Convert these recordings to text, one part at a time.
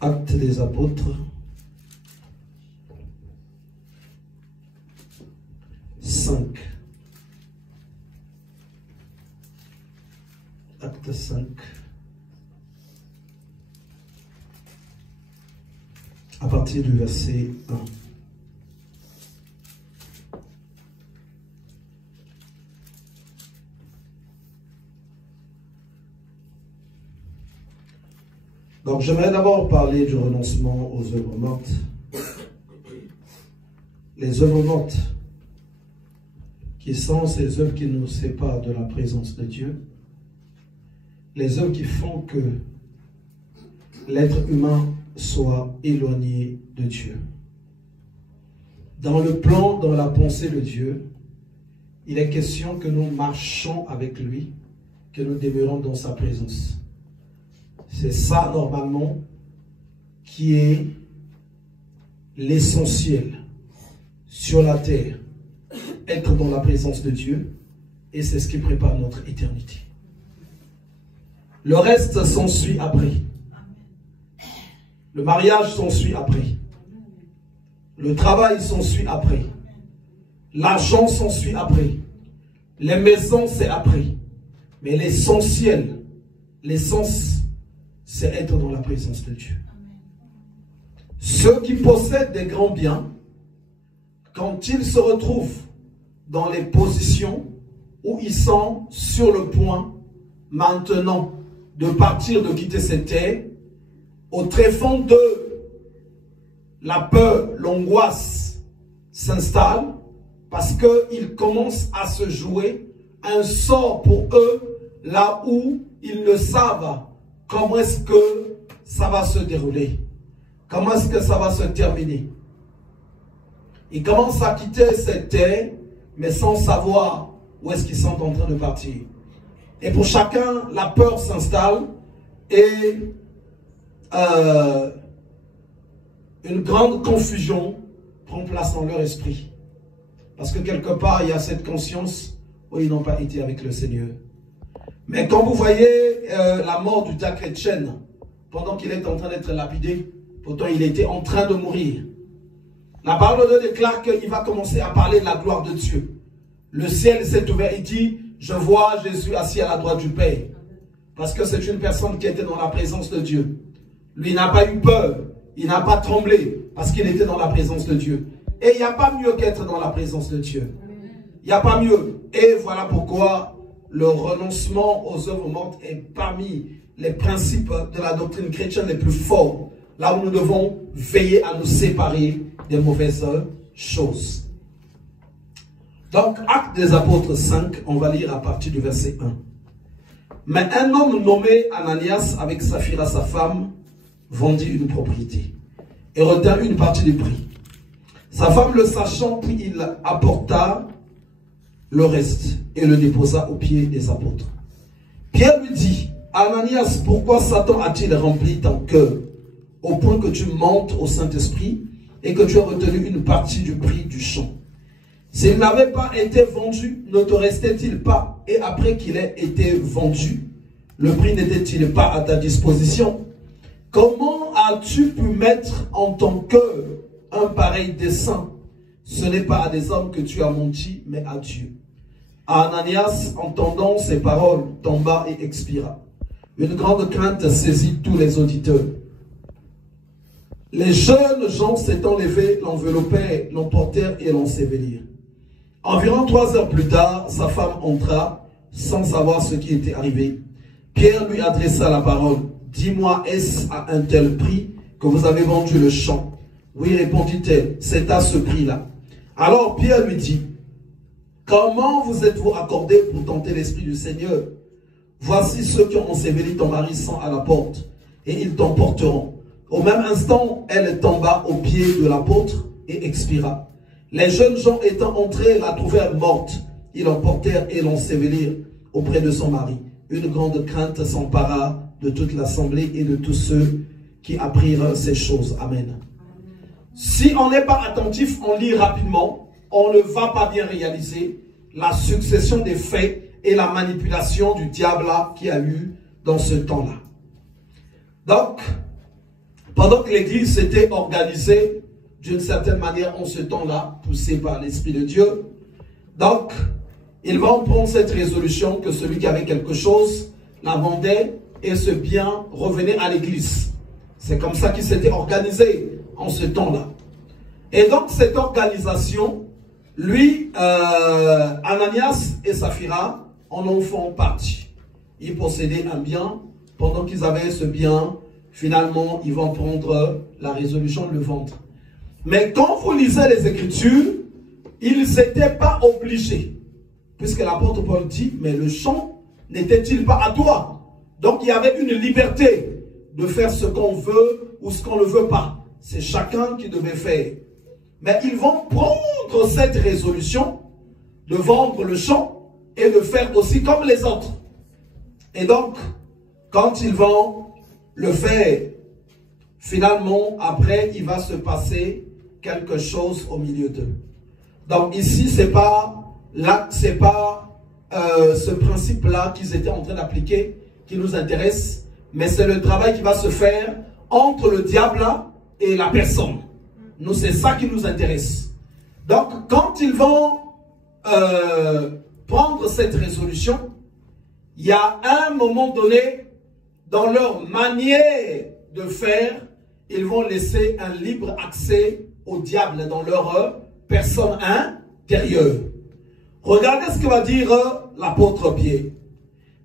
Actes des apôtres. 5. Acte 5. À partir du verset 1. Donc, j'aimerais d'abord parler du renoncement aux œuvres mortes. Les œuvres mortes, qui sont ces œuvres qui nous séparent de la présence de Dieu. Les œuvres qui font que l'être humain soit éloigné de Dieu. Dans le plan, dans la pensée de Dieu, il est question que nous marchons avec lui, que nous demeurons dans sa présence. C'est ça, normalement, qui est l'essentiel sur la terre. Être dans la présence de Dieu, et c'est ce qui prépare notre éternité. Le reste s'ensuit après. Le mariage s'ensuit après. Le travail s'ensuit après. L'argent s'ensuit après. Les maisons, c'est après. Mais l'essentiel, l'essence, c'est être dans la présence de Dieu. Ceux qui possèdent des grands biens, quand ils se retrouvent dans les positions où ils sont sur le point maintenant de partir, de quitter cette terre, au tréfonds d'eux, la peur, l'angoisse s'installe parce qu'ils commencent à se jouer un sort pour eux là où ils ne savent comment est-ce que ça va se dérouler, comment est-ce que ça va se terminer. Ils commencent à quitter cette terre, mais sans savoir où est-ce qu'ils sont en train de partir. Et pour chacun, la peur s'installe et une grande confusion prend place dans leur esprit. Parce que quelque part, il y a cette conscience où ils n'ont pas été avec le Seigneur. Mais quand vous voyez la mort du Jack Chrétien, pendant qu'il est en train d'être lapidé, pourtant il était en train de mourir. La parole de Dieu déclare qu'il va commencer à parler de la gloire de Dieu. Le ciel s'est ouvert, il dit, je vois Jésus assis à la droite du Père. Parce que c'est une personne qui était dans la présence de Dieu. Lui n'a pas eu peur, il n'a pas tremblé, parce qu'il était dans la présence de Dieu. Et il n'y a pas mieux qu'être dans la présence de Dieu. Il n'y a pas mieux. Et voilà pourquoi le renoncement aux œuvres mortes est parmi les principes de la doctrine chrétienne les plus forts. Là où nous devons veiller à nous séparer des mauvaises choses. Donc, Actes des Apôtres 5, on va lire à partir du verset 1. Mais un homme nommé Ananias, avec Saphira sa femme, vendit une propriété et retint une partie du prix. Sa femme le sachant, puis il apporta le reste et le déposa aux pieds des apôtres. Pierre lui dit, Ananias, pourquoi Satan a-t-il rempli ton cœur au point que tu montes au Saint-Esprit et que tu as retenu une partie du prix du champ? S'il n'avait pas été vendu, ne te restait-il pas? Et après qu'il ait été vendu, le prix n'était-il pas à ta disposition? Comment as-tu pu mettre en ton cœur un pareil dessein? Ce n'est pas à des hommes que tu as menti, mais à Dieu. Ananias, entendant ces paroles, tomba et expira. Une grande crainte saisit tous les auditeurs. Les jeunes gens s'étant levés, l'enveloppèrent, l'emportèrent et l'ensevelirent. Environ 3 heures plus tard, sa femme entra, sans savoir ce qui était arrivé. Pierre lui adressa la parole. « Dis-moi, est-ce à un tel prix que vous avez vendu le champ ?» « Oui, répondit-elle, c'est à ce prix-là. » Alors Pierre lui dit, « Comment vous êtes-vous accordé pour tenter l'Esprit du Seigneur? Voici ceux qui ont enseveli ton mari sont à la porte, et ils t'emporteront. » Au même instant, elle tomba aux pieds de l'apôtre et expira. Les jeunes gens étant entrés la trouvèrent morte. Ils l'emportèrent et l'ensevelirent auprès de son mari. Une grande crainte s'empara de toute l'assemblée et de tous ceux qui apprirent ces choses. Amen. Si on n'est pas attentif, on lit rapidement, on ne va pas bien réaliser la succession des faits et la manipulation du diable qui a eu dans ce temps-là. Donc, pendant que l'Église s'était organisée d'une certaine manière en ce temps-là, poussée par l'Esprit de Dieu, donc, ils vont prendre cette résolution que celui qui avait quelque chose la vendait et ce bien revenait à l'Église. C'est comme ça qu'ils s'étaient organisés en ce temps-là. Et donc, cette organisation, lui, Ananias et Saphira en en font partie. Ils possédaient un bien. Pendant qu'ils avaient ce bien, finalement, ils vont prendre la résolution de le vendre. Mais quand vous lisez les Écritures, ils n'étaient pas obligés. Puisque l'apôtre Paul dit, mais le champ n'était-il pas à toi? Donc il y avait une liberté de faire ce qu'on veut ou ce qu'on ne veut pas. C'est chacun qui devait faire. Mais ils vont prendre cette résolution de vendre le champ et de faire aussi comme les autres. Et donc, quand ils vont le faire, finalement, après, il va se passer quelque chose au milieu d'eux. Donc ici, c'est pas ce principe-là qu'ils étaient en train d'appliquer qui nous intéresse, mais c'est le travail qui va se faire entre le diable et la personne. Nous, c'est ça qui nous intéresse. Donc, quand ils vont prendre cette résolution, il y a un moment donné, dans leur manière de faire, ils vont laisser un libre accès au diable dans leur personne intérieure. Regardez ce que va dire l'apôtre Pierre.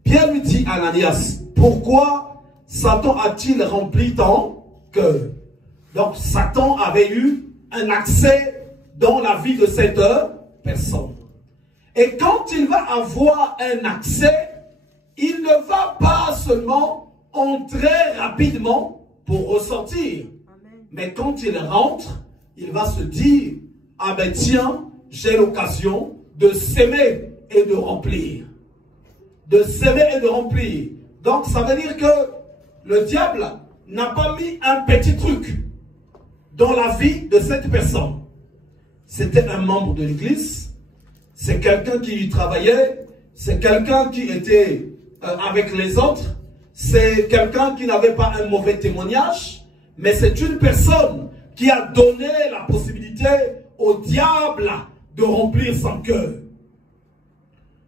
Pierre lui dit à Ananias, pourquoi Satan a-t-il rempli ton cœur? Donc Satan avait eu un accès dans la vie de cette personne. Et quand il va avoir un accès, il ne va pas seulement entrer rapidement pour ressortir. Amen. Mais quand il rentre, il va se dire, ah ben tiens, j'ai l'occasion de s'aimer et de remplir. De s'aimer et de remplir. Donc ça veut dire que le diable n'a pas mis un petit truc dans la vie de cette personne. C'était un membre de l'église, c'est quelqu'un qui y travaillait, c'est quelqu'un qui était avec les autres, c'est quelqu'un qui n'avait pas un mauvais témoignage, mais c'est une personne qui a donné la possibilité au diable de remplir son cœur.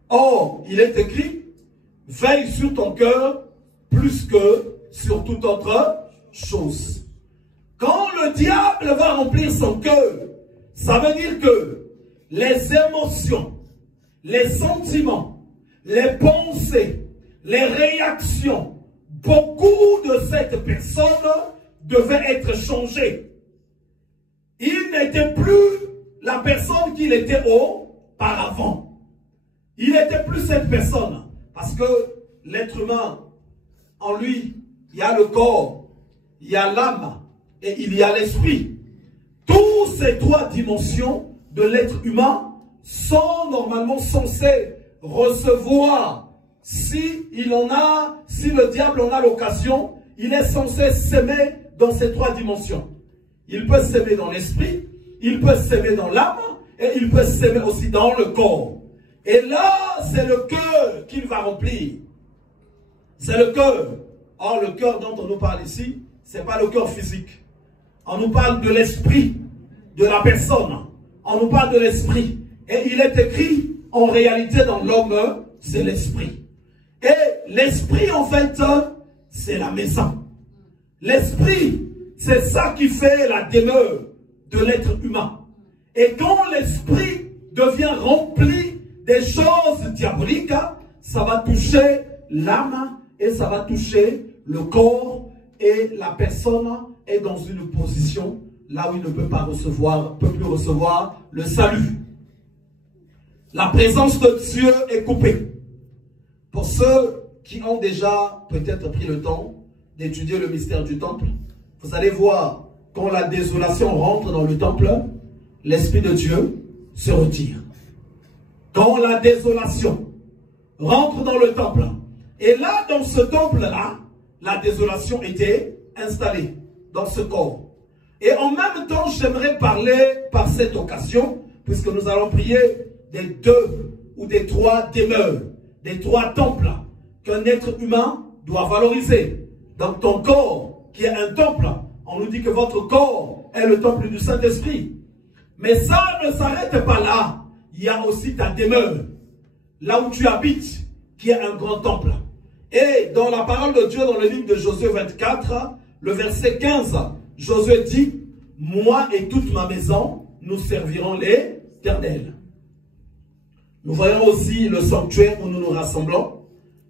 Or, il est écrit, veille sur ton cœur plus que sur toute autre chose. Quand le diable va remplir son cœur, ça veut dire que les émotions, les sentiments, les pensées, les réactions, beaucoup de cette personne devaient être changées. Il n'était plus la personne qu'il était auparavant. Il n'était plus cette personne. Parce que l'être humain, en lui, il y a le corps, il y a l'âme et il y a l'esprit. Toutes ces trois dimensions de l'être humain sont normalement censées recevoir, si le diable en a l'occasion, il est censé s'aimer dans ces trois dimensions. Il peut s'aimer dans l'esprit, il peut s'aimer dans l'âme et il peut s'aimer aussi dans le corps. Et là, c'est le cœur qu'il va remplir. C'est le cœur. Or, le cœur dont on nous parle ici, ce n'est pas le cœur physique. On nous parle de l'esprit, de la personne. On nous parle de l'esprit. Et il est écrit, en réalité, dans l'homme, c'est l'esprit. Et l'esprit, en fait, c'est la maison. L'esprit, c'est ça qui fait la demeure de l'être humain. Et quand l'esprit devient rempli des choses diaboliques, ça va toucher l'âme et ça va toucher le corps et la personne est dans une position là où il ne peut pas recevoir, peut plus recevoir le salut. La présence de Dieu est coupée. Pour ceux qui ont déjà peut-être pris le temps d'étudier le mystère du temple, vous allez voir, quand la désolation rentre dans le temple, l'Esprit de Dieu se retire. Quand la désolation rentre dans le temple, et là, dans ce temple-là, la désolation était installée dans ce corps. Et en même temps, j'aimerais parler par cette occasion, puisque nous allons prier des deux ou des trois demeures, des trois temples qu'un être humain doit valoriser. Donc ton corps, qui est un temple, on nous dit que votre corps est le temple du Saint-Esprit. Mais ça ne s'arrête pas là. Il y a aussi ta demeure, là où tu habites, qui est un grand temple. Et dans la parole de Dieu, dans le livre de Josué 24, le verset 15, Josué dit, « Moi et toute ma maison, nous servirons l'Éternel. » Nous voyons aussi le sanctuaire où nous nous rassemblons,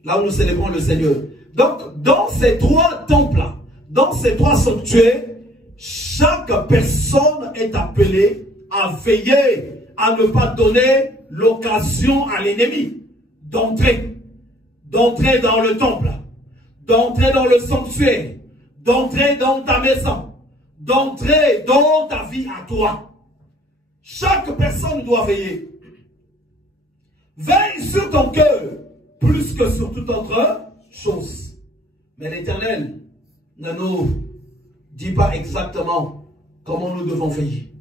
là où nous célébrons le Seigneur. Donc, dans ces trois temples, dans ces trois sanctuaires, chaque personne est appelée à veiller, à ne pas donner l'occasion à l'ennemi d'entrer dans le temple, d'entrer dans le sanctuaire, d'entrer dans ta maison, d'entrer dans ta vie à toi. Chaque personne doit veiller. Veille sur ton cœur plus que sur toute autre chose. Mais l'Éternel ne nous dit pas exactement comment nous devons veiller.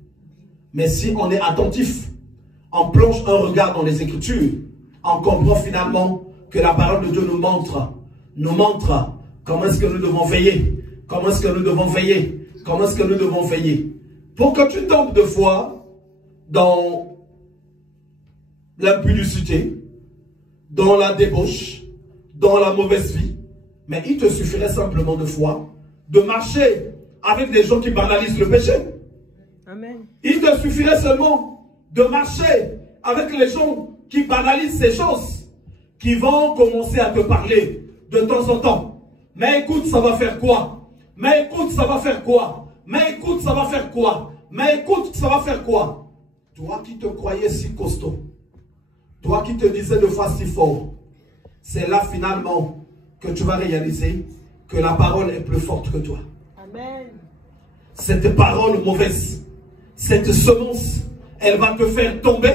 Mais si on est attentif, on plonge un regard dans les Écritures, on comprend finalement que la parole de Dieu nous montre comment est-ce que nous devons veiller, comment est-ce que nous devons veiller, comment est-ce que nous devons veiller. Pour que tu tombes de fois dans l'impudicité, dans la débauche, dans la mauvaise vie, mais il te suffirait simplement de foi, de marcher avec des gens qui banalisent le péché. Amen. Il te suffirait seulement de marcher avec les gens qui banalisent ces choses, qui vont commencer à te parler de temps en temps. Mais écoute, ça va faire quoi? Mais écoute, ça va faire quoi? Mais écoute, ça va faire quoi? Mais écoute, ça va faire quoi? Toi qui te croyais si costaud, toi qui te disais de fois si fort, c'est là finalement que tu vas réaliser que la parole est plus forte que toi. Amen. Cette parole mauvaise, cette semence, elle va te faire tomber.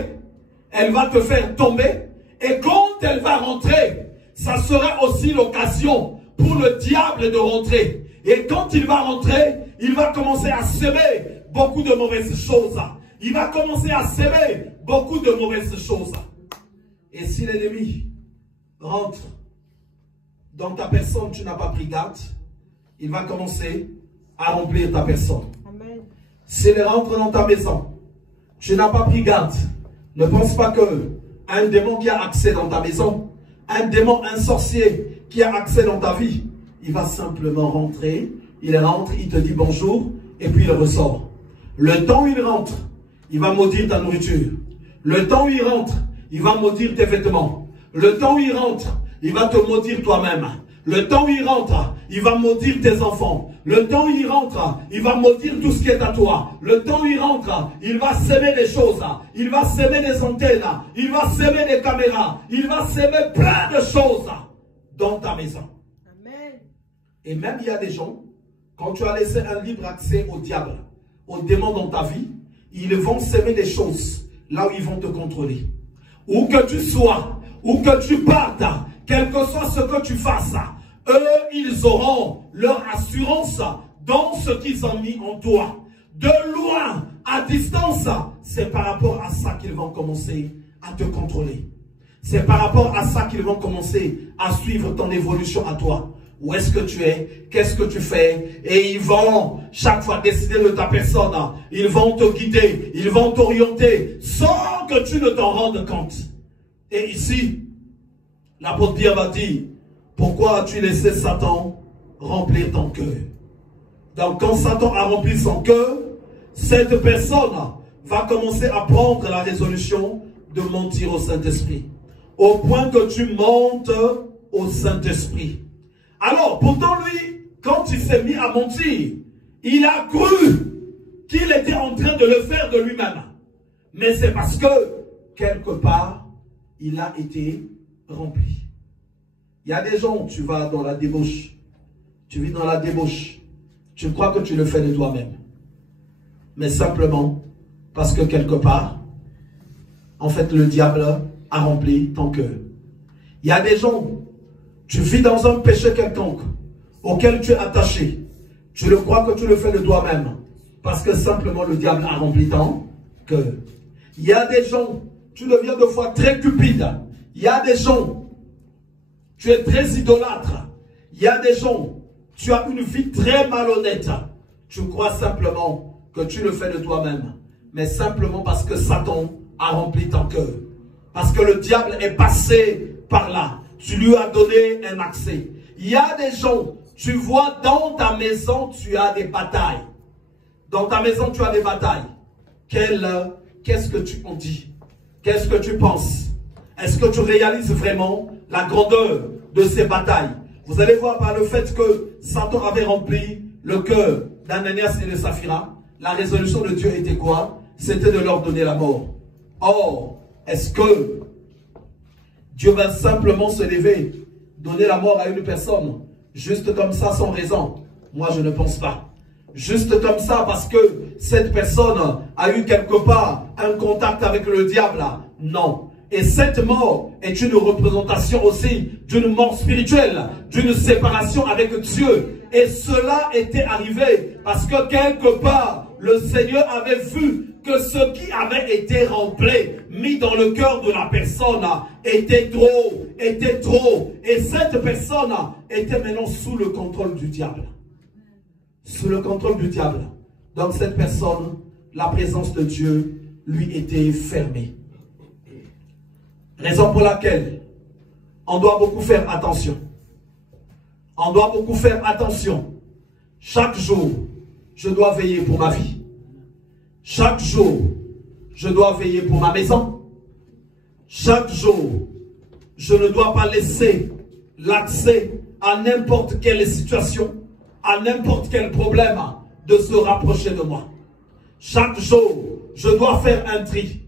Elle va te faire tomber. Et quand elle va rentrer, ça sera aussi l'occasion pour le diable de rentrer. Et quand il va rentrer, il va commencer à semer beaucoup de mauvaises choses. Il va commencer à semer beaucoup de mauvaises choses. Et si l'ennemi rentre dans ta personne, tu n'as pas pris garde, il va commencer à remplir ta personne. Amen. S'il rentre dans ta maison, tu n'as pas pris garde. Ne pense pas que un démon qui a accès dans ta maison, un démon, un sorcier qui a accès dans ta vie, il va simplement rentrer, il rentre, il te dit bonjour, et puis il ressort. Le temps où il rentre, il va maudire ta nourriture. Le temps où il rentre, il va maudire tes vêtements. Le temps où il rentre, il va te maudire toi-même. Le temps où il rentre, il va maudire tes enfants. Le temps où il rentre, il va maudire tout ce qui est à toi. Le temps où il rentre, il va s'aimer des choses. Il va s'aimer des antennes. Il va s'aimer des caméras. Il va s'aimer plein de choses dans ta maison. Amen. Et même il y a des gens, quand tu as laissé un libre accès au diable, aux démons dans ta vie, ils vont s'aimer des choses là où ils vont te contrôler. Où que tu sois, où que tu partes, quel que soit ce que tu fasses, eux, ils auront leur assurance dans ce qu'ils ont mis en toi. De loin, à distance, c'est par rapport à ça qu'ils vont commencer à te contrôler. C'est par rapport à ça qu'ils vont commencer à suivre ton évolution à toi. Où est-ce que tu es? Qu'est-ce que tu fais? Et ils vont chaque fois décider de ta personne. Ils vont te guider, ils vont t'orienter sans que tu ne t'en rendes compte. Et ici, l'apôtre Pierre va dire, pourquoi as-tu laissé Satan remplir ton cœur? Donc quand Satan a rempli son cœur, cette personne va commencer à prendre la résolution de mentir au Saint-Esprit. Au point que tu montes au Saint-Esprit. Alors, pourtant lui, quand il s'est mis à mentir, il a cru qu'il était en train de le faire de lui-même. Mais c'est parce que, quelque part, il a été rempli. Il y a des gens, tu vas dans la débauche. Tu vis dans la débauche. Tu crois que tu le fais de toi-même. Mais simplement, parce que quelque part, en fait, le diable a rempli ton cœur. Il y a des gens, tu vis dans un péché quelconque, auquel tu es attaché. Tu le crois que tu le fais de toi-même. Parce que simplement le diable a rempli ton cœur. Il y a des gens, tu deviens de fois très cupide. Il y a des gens, tu es très idolâtre. Il y a des gens, tu as une vie très malhonnête. Tu crois simplement que tu le fais de toi-même, mais simplement parce que Satan a rempli ton cœur. Parce que le diable est passé par là. Tu lui as donné un accès. Il y a des gens, tu vois, dans ta maison, tu as des batailles. Dans ta maison, tu as des batailles. Qu'est-ce que tu en dis? Qu'est-ce que tu penses? Est-ce que tu réalises vraiment la grandeur de ces batailles? Vous allez voir par le fait que Satan avait rempli le cœur d'Ananias et de Saphira. La résolution de Dieu était quoi? C'était de leur donner la mort. Or, est-ce que Dieu va simplement se lever, donner la mort à une personne, juste comme ça, sans raison? Moi, je ne pense pas. Juste comme ça, parce que cette personne a eu quelque part un contact avec le diable? Non. Et cette mort est une représentation aussi d'une mort spirituelle, d'une séparation avec Dieu. Et cela était arrivé parce que quelque part, le Seigneur avait vu que ce qui avait été rempli, mis dans le cœur de la personne, était trop. Et cette personne était maintenant sous le contrôle du diable. Sous le contrôle du diable. Donc cette personne, la présence de Dieu lui était fermée. Raison pour laquelle on doit beaucoup faire attention. On doit beaucoup faire attention. Chaque jour, je dois veiller pour ma vie. Chaque jour, je dois veiller pour ma maison. Chaque jour, je ne dois pas laisser l'accès à n'importe quelle situation, à n'importe quel problème de se rapprocher de moi. Chaque jour, je dois faire un tri.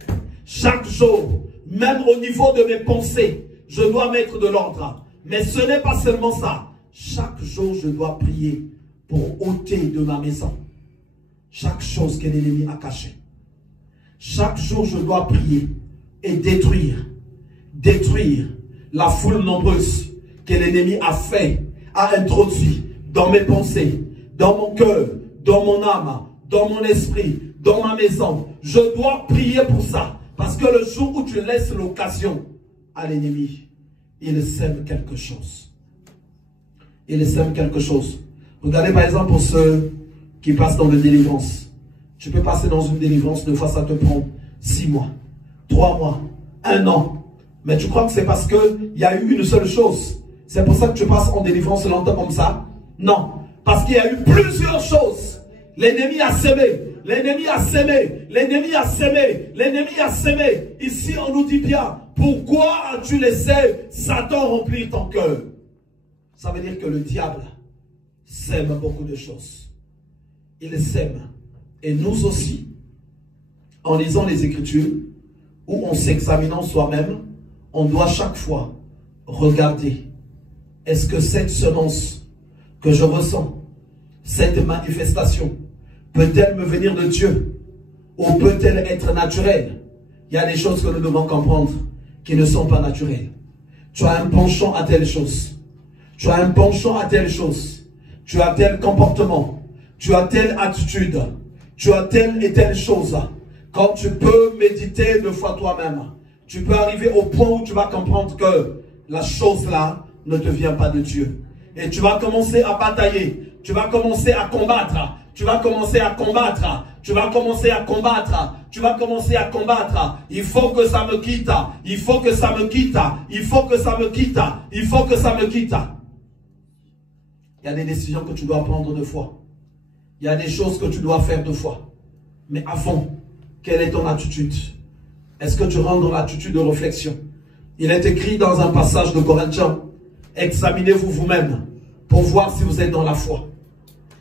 Chaque jour, même au niveau de mes pensées, je dois mettre de l'ordre. Mais ce n'est pas seulement ça. Chaque jour, je dois prier pour ôter de ma maison chaque chose que l'ennemi a cachée. Chaque jour, je dois prier et détruire la foule nombreuse que l'ennemi a fait, a introduit dans mes pensées, dans mon cœur, dans mon âme, dans mon esprit, dans ma maison. Je dois prier pour ça. Parce que le jour où tu laisses l'occasion à l'ennemi, il sème quelque chose. Il sème quelque chose. Regardez par exemple pour ceux qui passent dans des délivrances. Tu peux passer dans une délivrance, deux fois ça te prend 6 mois, 3 mois, 1 an. Mais tu crois que c'est parce qu'il y a eu une seule chose? C'est pour ça que tu passes en délivrance longtemps comme ça? Non. Parce qu'il y a eu plusieurs choses. L'ennemi a sémé. L'ennemi a sémé, l'ennemi a sémé, l'ennemi a sémé. Ici, on nous dit bien, pourquoi as-tu laissé Satan remplir ton cœur? Ça veut dire que le diable sème beaucoup de choses. Il sème. Et nous aussi, en lisant les Écritures, ou en s'examinant soi-même, on doit chaque fois regarder, est-ce que cette semence que je ressens, cette manifestation, peut-elle me venir de Dieu? Ou peut-elle être naturelle? Il y a des choses que nous devons comprendre qui ne sont pas naturelles. Tu as un penchant à telle chose. Tu as un penchant à telle chose. Tu as tel comportement. Tu as telle attitude. Tu as telle et telle chose. Quand tu peux méditer 2 fois toi-même, tu peux arriver au point où tu vas comprendre que la chose là ne te vient pas de Dieu. Et tu vas commencer à batailler. Tu vas commencer à combattre. Tu vas commencer à combattre. Tu vas commencer à combattre. Tu vas commencer à combattre. Il faut que ça me quitte. Il faut que ça me quitte. Il faut que ça me quitte. Il faut que ça me quitte. Il y a des décisions que tu dois prendre 2 fois. Il y a des choses que tu dois faire 2 fois. Mais à fond, quelle est ton attitude? Est-ce que tu rentres dans l'attitude de réflexion? Il est écrit dans un passage de Corinthiens, examinez-vous vous-même pour voir si vous êtes dans la foi.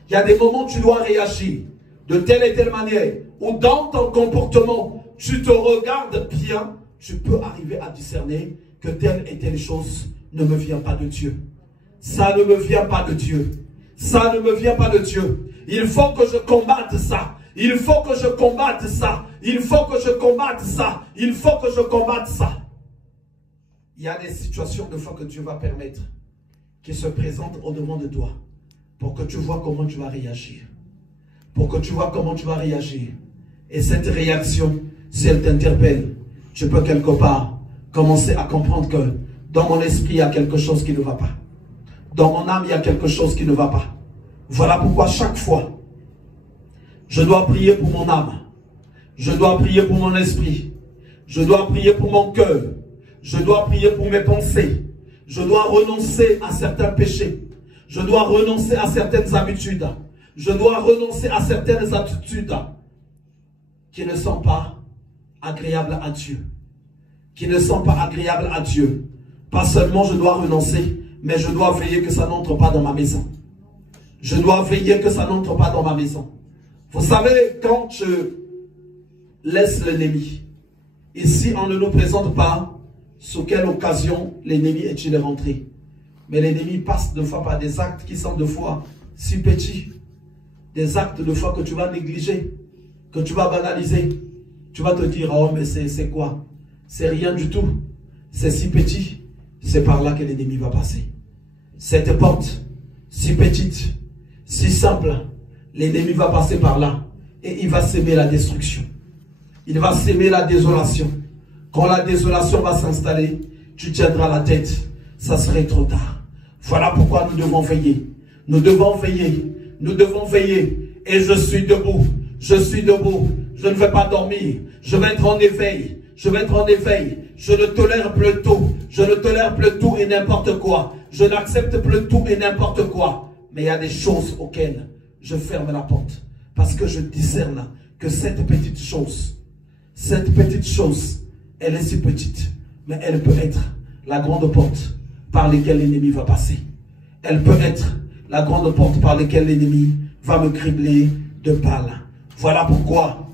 Il y a des moments où tu dois réagir de telle et telle manière, ou dans ton comportement, tu te regardes bien, tu peux arriver à discerner que telle et telle chose ne me vient pas de Dieu. Ça ne me vient pas de Dieu. Ça ne me vient pas de Dieu. Il faut que je combatte ça. Il faut que je combatte ça. Il faut que je combatte ça. Il faut que je combatte ça. Il y a des situations de fois que Dieu va permettre qui se présentent au-devant de toi pour que tu vois comment tu vas réagir. Pour que tu vois comment tu vas réagir. Et cette réaction, si elle t'interpelle, tu peux quelque part commencer à comprendre que dans mon esprit, il y a quelque chose qui ne va pas. dans mon âme, il y a quelque chose qui ne va pas. Voilà pourquoi chaque fois, je dois prier pour mon âme. Je dois prier pour mon esprit. Je dois prier pour mon cœur. Je dois prier pour mes pensées. Je dois renoncer à certains péchés. Je dois renoncer à certaines habitudes. Je dois renoncer à certaines attitudes qui ne sont pas agréables à Dieu. Qui ne sont pas agréables à Dieu. Pas seulement je dois renoncer, mais je dois veiller que ça n'entre pas dans ma maison. Je dois veiller que ça n'entre pas dans ma maison. Vous savez, quand je laisse l'ennemi, ici on ne nous présente pas sous quelle occasion l'ennemi est-il rentré. Mais l'ennemi passe de fois par des actes qui sont de fois si petits. Des actes de foi que tu vas négliger, que tu vas banaliser. Tu vas te dire, oh mais c'est quoi? C'est rien du tout. C'est si petit. C'est par là que l'ennemi va passer. Cette porte, si petite, si simple, l'ennemi va passer par là. Et il va s'aimer la destruction. Il va s'aimer la désolation. Quand la désolation va s'installer, tu tiendras la tête. Ça serait trop tard. Voilà pourquoi nous devons veiller. Nous devons veiller. Nous devons veiller. Et je suis debout. Je suis debout. Je ne vais pas dormir. Je vais être en éveil. Je vais être en éveil. Je ne tolère plus tout. Je ne tolère plus tout et n'importe quoi. Je n'accepte plus tout et n'importe quoi. Mais il y a des choses auxquelles je ferme la porte. Parce que je discerne que cette petite chose, elle est si petite. Mais elle peut être la grande porte par laquelle l'ennemi va passer. Elle peut être la grande porte par laquelle l'ennemi va me cribler de balles. Voilà pourquoi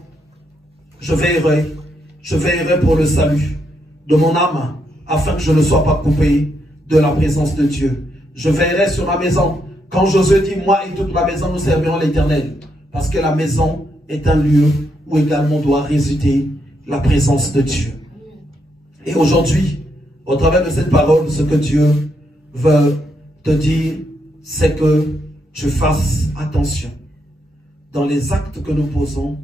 je veillerai pour le salut de mon âme, afin que je ne sois pas coupé de la présence de Dieu. Je veillerai sur ma maison. Quand Josué dit, moi et toute ma maison, nous servirons l'Éternel. Parce que la maison est un lieu où également doit résider la présence de Dieu. Et aujourd'hui, au travers de cette parole, ce que Dieu veut te dire, c'est que tu fasses attention dans les actes que nous posons,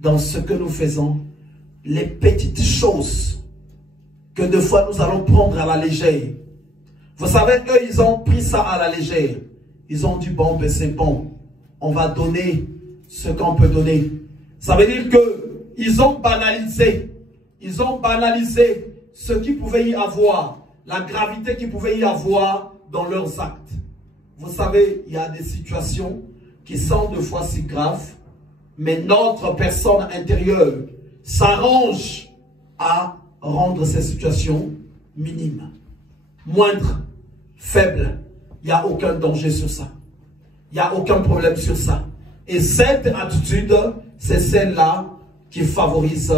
dans ce que nous faisons, les petites choses que des fois nous allons prendre à la légère. Vous savez, eux, ils ont pris ça à la légère. Ils ont dit, bon, ben c'est bon, on va donner ce qu'on peut donner. Ça veut dire qu'ils ont banalisé. Ils ont banalisé ce qu'il pouvait y avoir, la gravité qu'il pouvait y avoir dans leurs actes. Vous savez, il y a des situations qui sont de fois si graves, mais notre personne intérieure s'arrange à rendre ces situations minimes, moindres, faibles. Il n'y a aucun danger sur ça. Il n'y a aucun problème sur ça. Et cette attitude, c'est celle-là qui favorise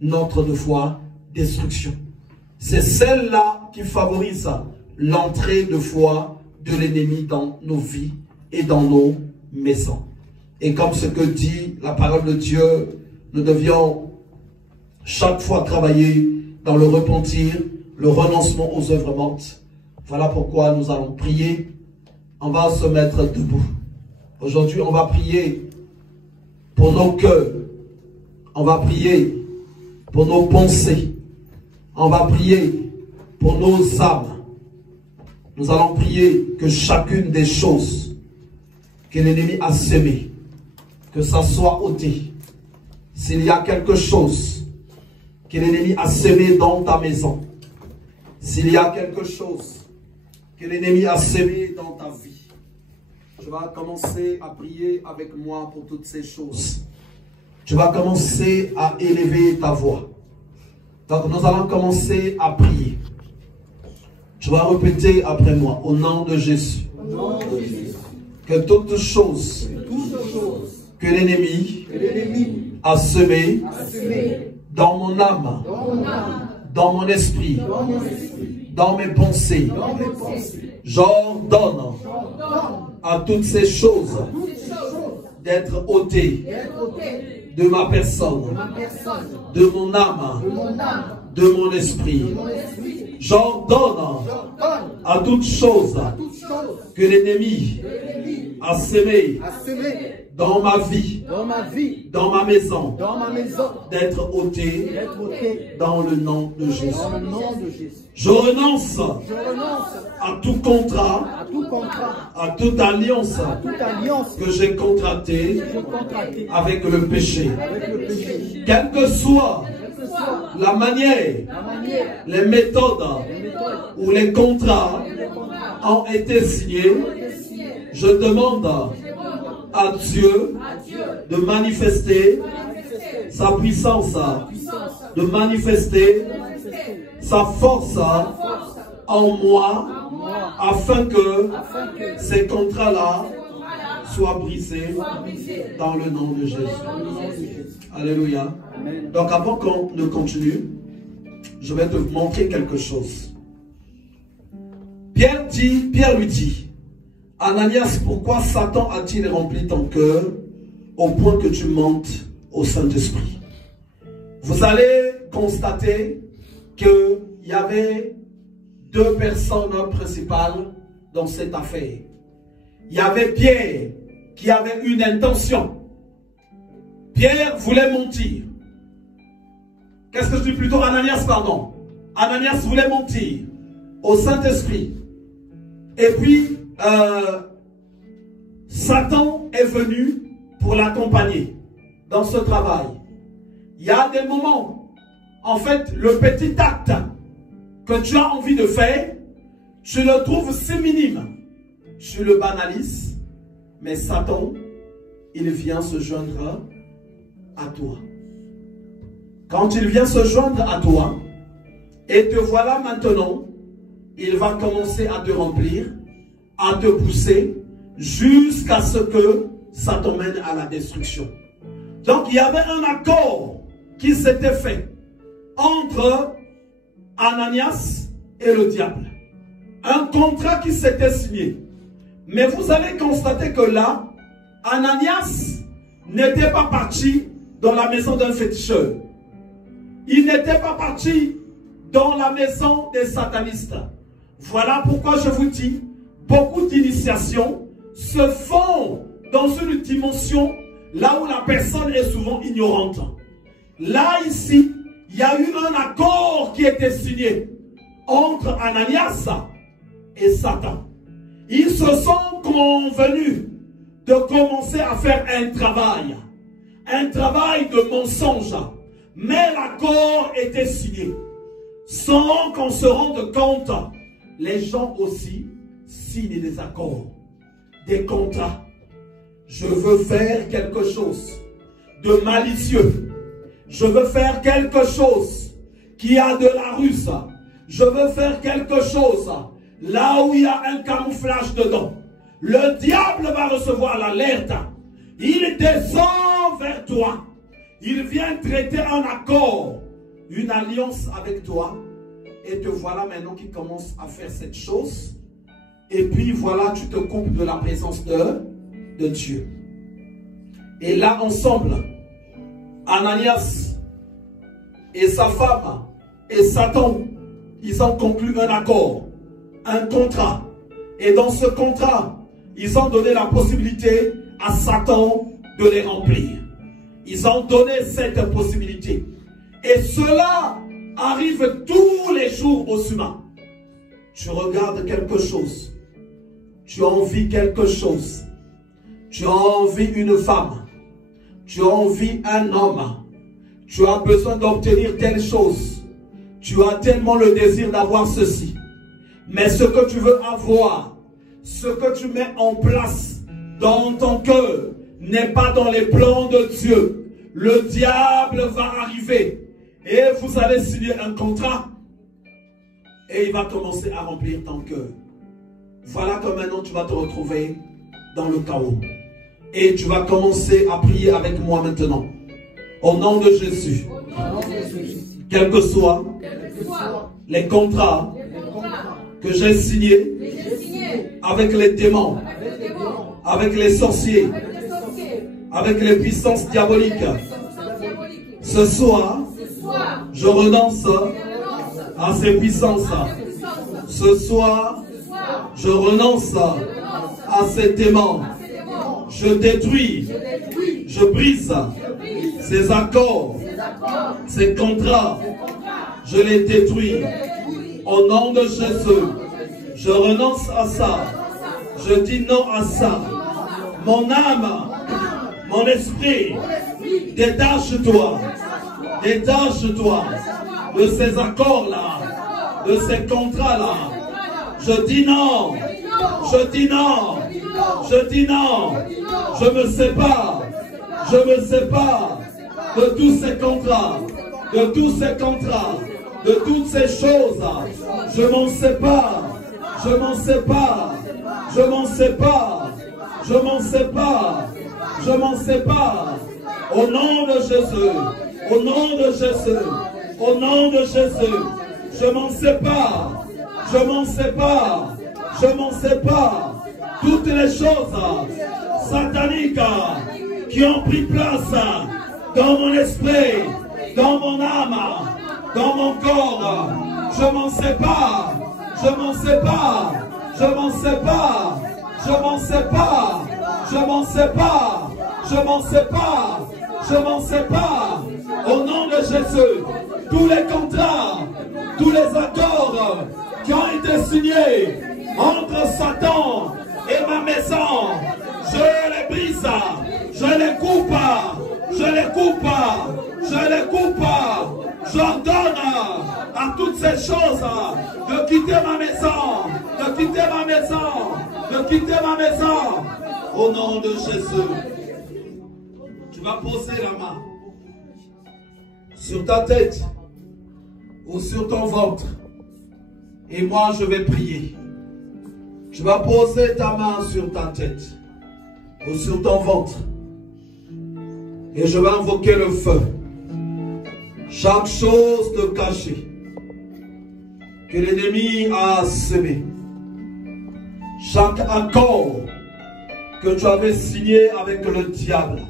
notre de foi destruction. C'est celle-là qui favorise l'entrée de foi de l'ennemi dans nos vies et dans nos maisons. Et comme ce que dit la parole de Dieu, nous devions chaque fois travailler dans le repentir, le renoncement aux œuvres mortes. Voilà pourquoi nous allons prier. On va se mettre debout. Aujourd'hui, on va prier pour nos cœurs. On va prier pour nos pensées. On va prier pour nos âmes. Nous allons prier que chacune des choses que l'ennemi a semées, que ça soit ôté. S'il y a quelque chose que l'ennemi a semé dans ta maison, s'il y a quelque chose que l'ennemi a semé dans ta vie, tu vas commencer à prier avec moi pour toutes ces choses. Tu vas commencer à élever ta voix. Donc nous allons commencer à prier. Tu vas répéter après moi, au nom de Jésus. Au nom de Jésus. Que toutes choses que l'ennemi a semées dans mon âme, dans mon esprit, dans mes pensées, j'ordonne à toutes ces choses d'être ôtées de ma personne, de mon âme, de mon esprit. J'ordonne à toutes choses que l'ennemi a semées dans ma vie, dans ma maison, d'être ôté dans le nom de Jésus. Je renonce à tout contrat, à toute alliance que j'ai contractée avec le péché. Quelle que soit la manière, les méthodes où les contrats ont été signés, je demande à Dieu de manifester sa puissance, de manifester sa force en moi, afin que ces contrats-là soient brisés dans le nom de Jésus. Alléluia. Donc avant qu'on ne continue, je vais te montrer quelque chose. Pierre lui dit, Ananias, pourquoi Satan a-t-il rempli ton cœur au point que tu montes au Saint-Esprit? Vous allez constater qu'il y avait deux personnes principales dans cette affaire. Il y avait Pierre qui avait une intention. Pierre voulait mentir. Qu'est-ce que je dis plutôt? Ananias, pardon. Ananias voulait mentir au Saint-Esprit. Et puis, Satan est venu pour l'accompagner dans ce travail. Il y a des moments, en fait, le petit acte que tu as envie de faire, tu le trouves si minime. Tu le banalises, mais Satan, il vient se joindre à toi. Quand il vient se joindre à toi, et te voilà maintenant, il va commencer à te remplir, à te pousser, jusqu'à ce que ça t'emmène à la destruction. Donc il y avait un accord qui s'était fait entre Ananias et le diable. Un contrat qui s'était signé. Mais vous allez constater que là, Ananias n'était pas parti dans la maison d'un féticheur. Il n'était pas parti dans la maison des satanistes. Voilà pourquoi je vous dis, beaucoup d'initiations se font dans une dimension là où la personne est souvent ignorante. Là, ici, il y a eu un accord qui était signé entre Ananias et Satan. Ils se sont convenus de commencer à faire un travail de mensonge. Mais l'accord était signé. Sans qu'on se rende compte, les gens aussi signent des accords, des contrats. Je veux faire quelque chose de malicieux. Je veux faire quelque chose qui a de la ruse. Je veux faire quelque chose là où il y a un camouflage dedans. Le diable va recevoir l'alerte. Il descend vers toi. Il vient traiter un accord, une alliance avec toi. Et te voilà maintenant qui commence à faire cette chose. Et puis voilà, tu te coupes de la présence de Dieu. Et là, ensemble, Ananias et sa femme et Satan, ils ont conclu un accord, un contrat. Et dans ce contrat, ils ont donné la possibilité à Satan de les remplir. Ils ont donné cette possibilité. Et cela arrive tous les jours aux humains. Tu regardes quelque chose. Tu as envie quelque chose. Tu as envie une femme. Tu as envie un homme. Tu as besoin d'obtenir telle chose. Tu as tellement le désir d'avoir ceci. Mais ce que tu veux avoir, ce que tu mets en place dans ton cœur, n'est pas dans les plans de Dieu. Le diable va arriver et vous allez signer un contrat et il va commencer à remplir ton cœur. Voilà que maintenant tu vas te retrouver dans le chaos. Et tu vas commencer à prier avec moi maintenant. Au nom de Jésus. Quels que soient les contrats que j'ai signés avec les démons, avec les sorciers, avec les puissances diaboliques. Ce soir, je renonce à ces puissances. Ce soir, je renonce à ces démons. Je détruis. Je brise ces accords, ces contrats. Je les détruis. Au nom de Jésus, je renonce à ça. Je dis non à ça. Mon âme, mon esprit, détache-toi. Détache-toi de ces accords-là, de ces contrats-là. Je dis non. Je dis non. Je dis non. Je me sépare. Je me sépare de tous ces contrats, de tous ces contrats, de toutes ces choses. Je m'en sépare. Je m'en sépare. Je m'en sépare. Je m'en sépare. Je m'en sépare. Au nom de Jésus. Au nom de Jésus. Au nom de Jésus. Je m'en sépare. Je m'en sépare. Je m'en sépare. Toutes les choses sataniques qui ont pris place dans mon esprit, dans mon âme, dans mon corps. Je m'en sépare. Je m'en sépare. Je m'en sépare. Je m'en sépare. Je m'en sépare. Je m'en sépare. Je m'en sépare. Au nom de Jésus, tous les contrats, tous les accords qui ont été signés entre Satan et ma maison, je les brise, je les coupe, je les coupe, je les coupe. J'ordonne à toutes ces choses de quitter ma maison, de quitter ma maison, de quitter ma maison. Au nom de Jésus, tu vas poser la main sur ta tête ou sur ton ventre. Et moi, je vais prier. Tu vas poser ta main sur ta tête ou sur ton ventre. Et je vais invoquer le feu. Chaque chose de cachée que l'ennemi a semé. Chaque accord que tu avais signé avec le diable,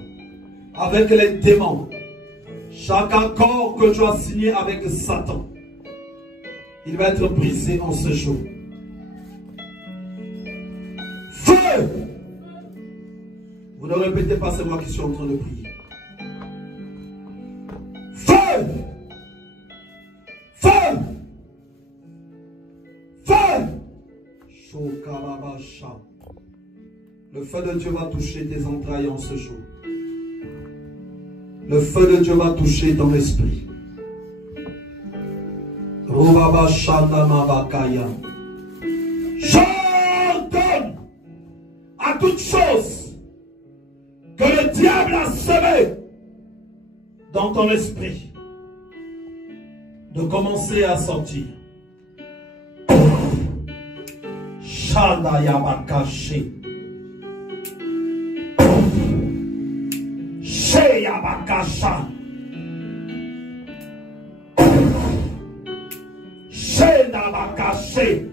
avec les démons. Chaque accord que tu as signé avec Satan, il va être brisé en ce jour. Feu! Vous ne répétez pas, c'est moi qui suis en train de prier. Feu! Feu! Feu! Le feu de Dieu va toucher tes entrailles en ce jour. Le feu de Dieu va toucher ton esprit. J'ordonne à toute chose que le diable a semé dans ton esprit de commencer à sortir. Shanda Yabakashi. Sheyabakasha. Shendabakashi.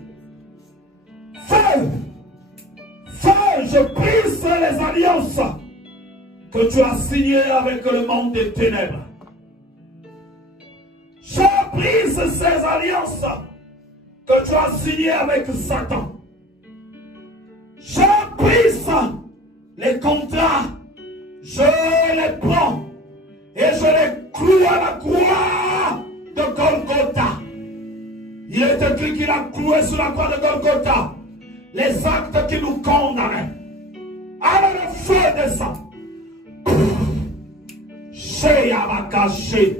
Feu! Feu! Je brise les alliances que tu as signées avec le monde des ténèbres. Je brise ces alliances que tu as signées avec Satan. Je brise les contrats. Je les prends et je les cloue à la croix de Golgotha. Il est écrit qu'il a cloué sur la croix de Golgotha les actes qui nous condamnaient. Alors le feu descend. Chez Yabakashi.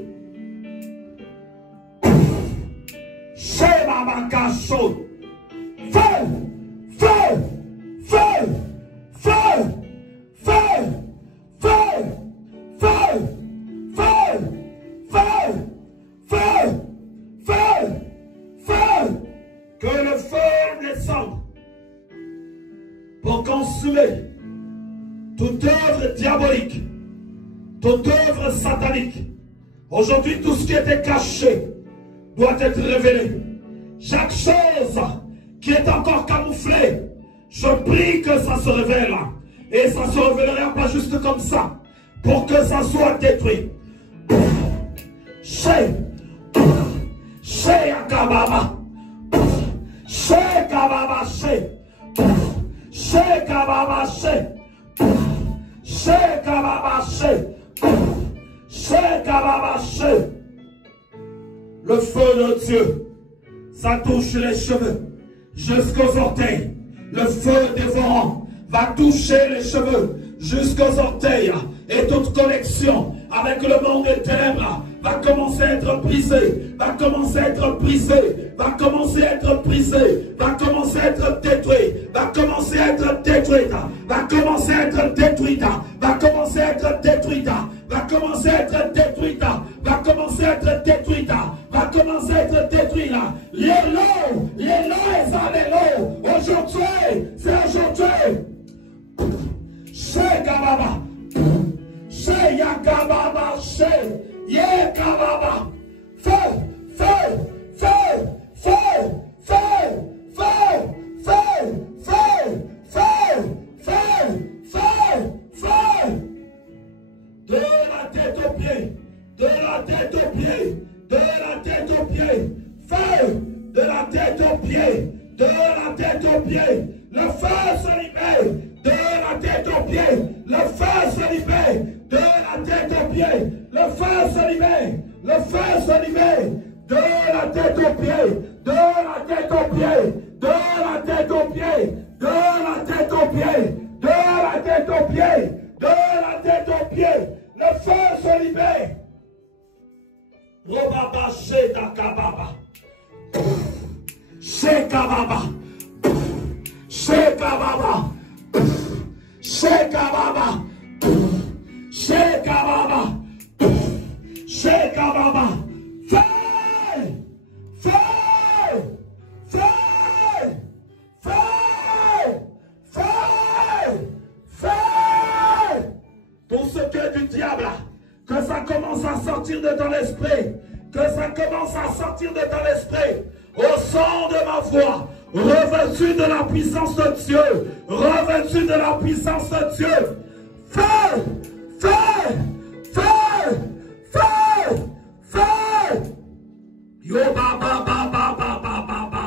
Chez Babakacho. Feu! Feu! Feu! Feu! Feu! Feu! Feu! Feu! Feu! Feu! Feu! Feu! Que le feu descende pour consumer toute œuvre diabolique, toute œuvre satanique. Aujourd'hui, tout ce qui était caché doit être révélé. Chaque chose qui est encore camouflée, je prie que ça se révèle. Et ça se révélera pas juste comme ça, pour que ça soit détruit. Chez Akababa. Chez Kababa. Chez Kababa. Le feu de Dieu, ça touche les cheveux jusqu'aux orteils. Le feu dévorant va toucher les cheveux jusqu'aux orteils. Et toute connexion avec le monde des ténèbres va commencer à être brisée, va commencer à être brisée, va commencer à être brisée, va commencer à être détruite, va commencer à être détruite, va commencer à être détruite, va commencer à être détruite, va commencer à être détruite, va commencer à être détruite, va commencer à être détruite. Les lots et allélo. Aujourd'hui, c'est aujourd'hui. Chez Kababa, chez Yakababa, chez Yekababa. Feu, feu, feu, feu, feu, feu, feu, feu, feu, feu, feu, feu. De la tête aux pieds, de la tête aux pieds, de la tête aux pieds, feu, de la tête aux pieds, de la tête aux pieds, le feu se libère, de la tête aux pieds, le feu se libère, de la tête aux pieds, le feu se libère, le feu se libère, de la tête aux pieds, de la tête aux pieds, de la tête aux pieds, de la tête aux pieds, de la tête aux pieds, de la tête aux pieds, le feu se libère. Robaba Shedakababa. Shekababa. Shekababa. Shekababa. Shekababa. Shekababa. Feu! Feu! Feu! Feu! Feu! Feu! Pour ce qui est du diable, que ça commence à sortir de ton esprit, que ça commence à sortir de ton esprit, au son de ma voix, revêtu de la puissance de Dieu, revêtu de la puissance de Dieu. Feu! Feu! Feu! Feu! Feu! Yo ba ba ba ba ba ba ba ba.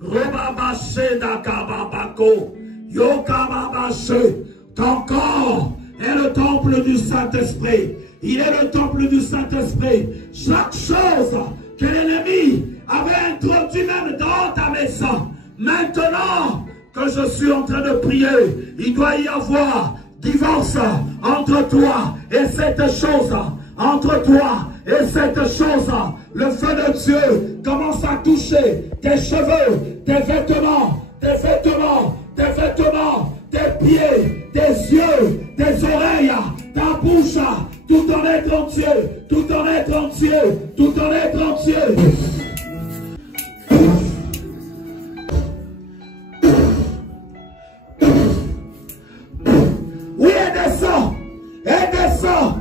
Roba ba she da ka ba ba ko. Yo ka ba ba she. Ton corps est le temple du Saint-Esprit. Il est le temple du Saint-Esprit. Chaque chose que l'ennemi avait introduit même dans ta maison, maintenant que je suis en train de prier, il doit y avoir divorce entre toi et cette chose. Entre toi et cette chose. Le feu de Dieu commence à toucher tes cheveux, tes vêtements, tes vêtements, tes vêtements, tes pieds, tes yeux, tes oreilles, ta bouche, tout en être entier, tout en être entier, tout en être entier. Oui, et descend, et descend,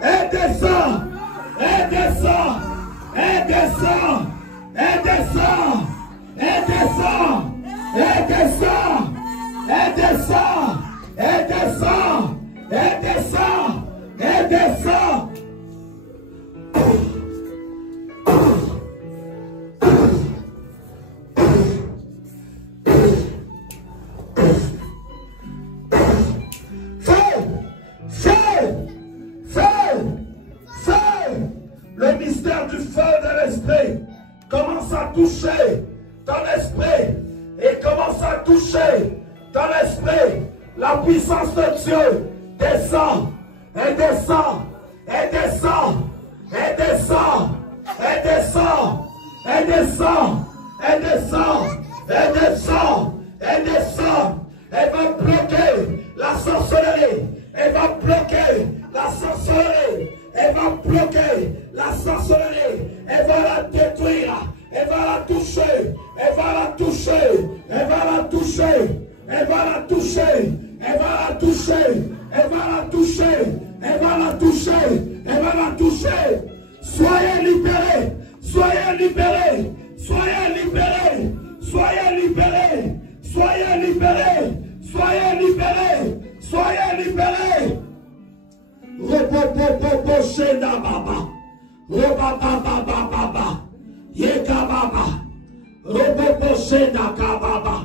et descend, et descend, et descend, et descend, et descend, et descend, et descend, et descend, et descend, et descend. Le mystère du feu de l'esprit commence à toucher ton esprit et commence à toucher ton esprit. La puissance de Dieu descend et descend et descend et descend et descend et descend et descend et descend et descend. Elle va bloquer la sorcellerie. Elle va bloquer la sorcellerie. Elle va bloquer la sorcellerie. Elle va la détruire. Elle va la toucher. Elle va la toucher. Elle va la toucher. Elle va la toucher. Elle va la toucher. Elle va la toucher. Elle va la toucher. Elle va la toucher. Soyez libérés. Soyez libérés. Soyez libérés. Soyez libérés. Soyez libérés. Soyez libérés. Soyez libérés. Robobobobo shenda baba. Robababa baba. Yeka baba. Robobo shenda kababa.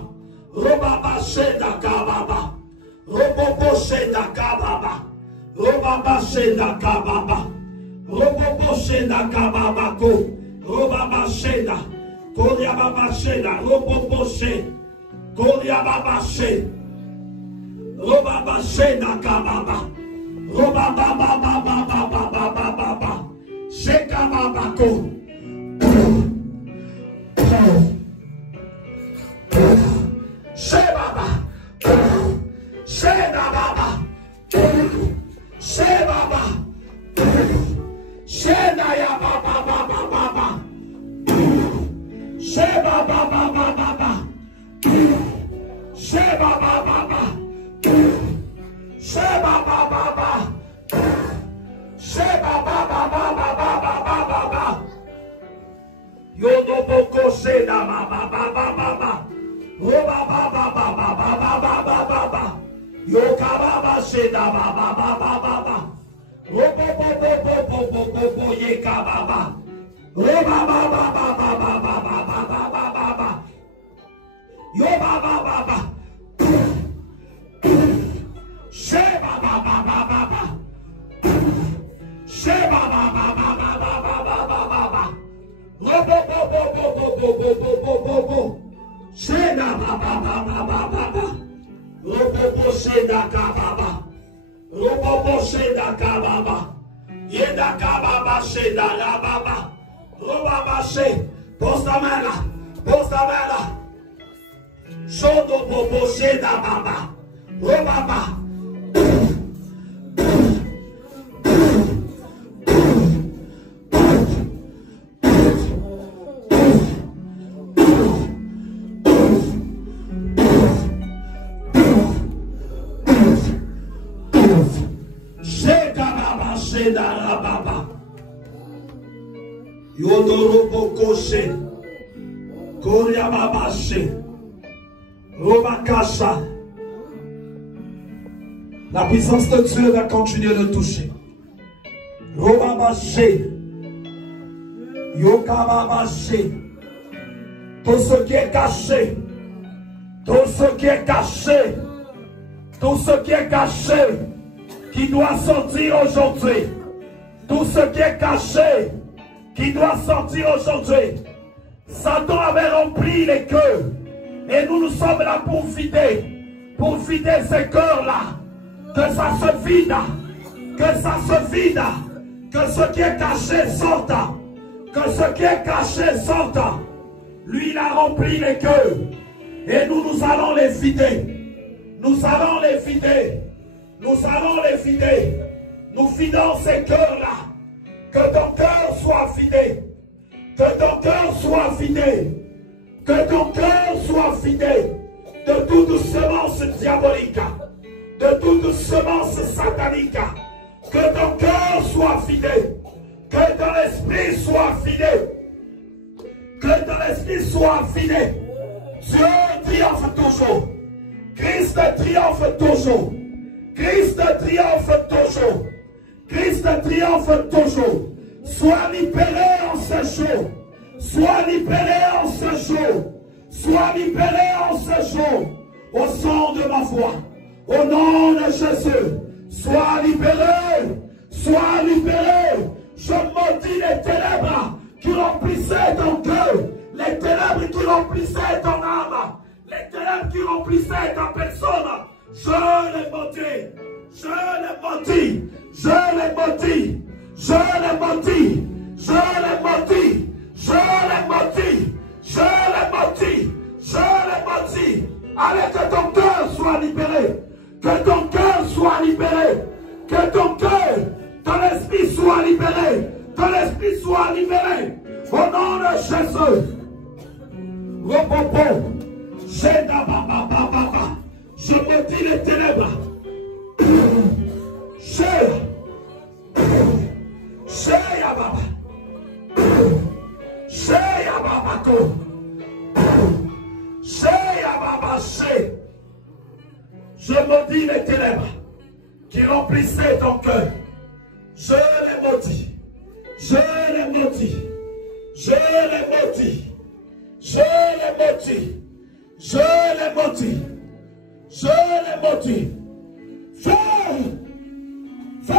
Robaba shenda kababa. Robobo shenda kababa. Robaba Shenda Kababa. Robobo Shenda Kababako. Robaba Shenda. Koriababa Shenda. Robobo Shenda. Koriababa Shenda. Robaba Shenda Kababa. Robaba Baba Baba Baba Baba. Shekababako. Shebaba. Shedababa. Shebaba. Shedaya Baba Baba Baba. Shebaba Baba Baba. Shebaba Baba. Shebaba Baba. Shebaba Baba Baba Baba. Yodoboko Sheda Baba Baba Baba. Roba Baba Baba Baba Baba Baba. Yokababa Sheda Baba Baba Baba. Robo Bobo Bobo Bobo Bobo Yekababa. Roba Baba Baba Baba Baba Baba Baba. Yoba Baba Baba. Sheba Baba Baba Baba. Sheba Baba Baba Baba Baba Baba. Robo Bobo Bobo Bobo Bobo Bobo. Sheda Baba Baba Baba Baba. Robo Sheda Kababa. Robo Sheda Kababa. Yeda Kababa Sheda la Baba. Roba She. Pose ta main là. Pose ta main là. Shodo Bobo Sheda Baba. Robaba. Yodorobokoshe, Koryababashe, Robakasha. La puissance de Dieu va continuer de toucher. Robabashe, Yokababashe. Tout ce qui est caché, tout ce qui est caché, tout ce qui est caché, qui doit sortir aujourd'hui. Tout ce qui est caché, qui doit sortir aujourd'hui. Satan avait rempli les cœurs. Et nous sommes là pour vider ces cœurs-là. Que ça se vide. Que ça se vide. Que ce qui est caché sorte. Que ce qui est caché sorte. Lui, il a rempli les cœurs. Et nous allons les vider. Nous allons les vider. Nous allons les vider. Nous vidons ces cœurs-là. Que ton cœur soit vidé. Que ton cœur soit vidé. Que ton cœur soit vidé de toute semence diabolique. De toute semence satanique. Que ton cœur soit vidé. Que ton esprit soit vidé. Que ton esprit soit vidé. Dieu triomphe toujours. Christ triomphe toujours. Christ triomphe toujours. Christ triomphe toujours. Sois libéré en ce jour. Sois libéré en ce jour. Sois libéré en ce jour. Au son de ma voix. Au nom de Jésus. Sois libéré. Sois libéré. Je maudis les ténèbres qui remplissaient ton cœur. Les ténèbres qui remplissaient ton âme. Les ténèbres qui remplissaient ta personne. Je les maudis. Je les maudis. Je les maudis. Je les maudis. Je les maudis. Je les maudis. Je les maudis. Je les maudis. Allez, que ton cœur soit libéré. Que ton cœur soit libéré. Que ton cœur, ton esprit soit libéré. Ton esprit soit libéré. Au nom de Jésus. Ropopo. Je maudis les ténèbres. Sheya Baba. Sheya Babako. Sheya Baba She. Je maudis les ténèbres qui remplissaient ton cœur. Je les maudis. Je les maudis. Je les maudis. Je les maudis. Je les maudis. Je les maudis. Fais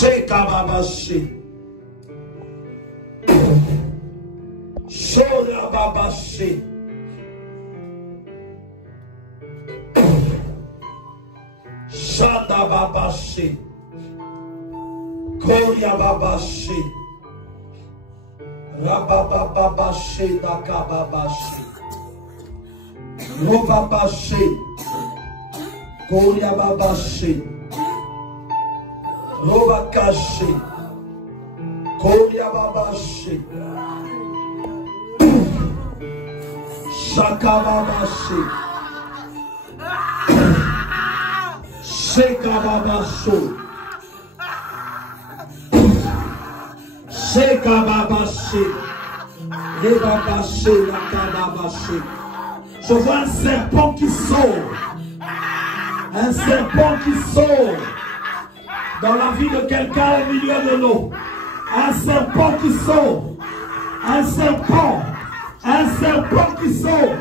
Shekababashi. Shorababashi. Shadababashi. Koriababashi. Rabababashi Dakababashi. Robabashi. Koriababashi. Robakashi. Koriababashi. Shakababashi. Shekababashi. Shekababashi. Rebabashi Lakababashi. Je vois un serpent qui sort. Un serpent qui sort dans la vie de quelqu'un au milieu de l'eau. Un serpent qui sort. Un serpent. Un serpent qui sort.